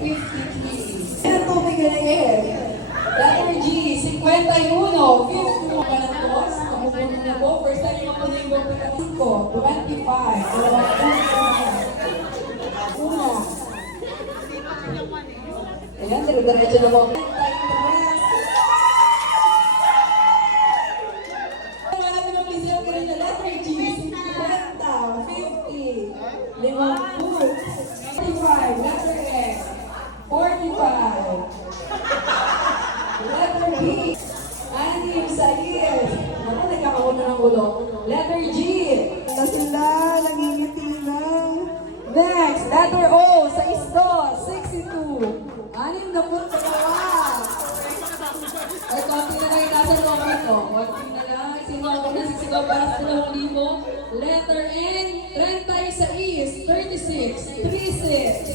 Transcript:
53. Ano po may ganyan? Letter G, 51. 51 palatos. Kamupunan na po. First time yung mapunin mo ko. 25. Una. Ayan, dire-diretso na po. Letter G, 50. 50. 45. Letter X, 45. Letter B, 6 sa ears. Ako, nagkakauna ng ulo. Letter G, na sila, nangingiti lang. Next, letter O, sa isto, 62. 62. Ay, konti na kayo nasa loob ito. Konti na lang. Sino ako na sisigaw para sa 2,000. Letter N, 36, 36. 36.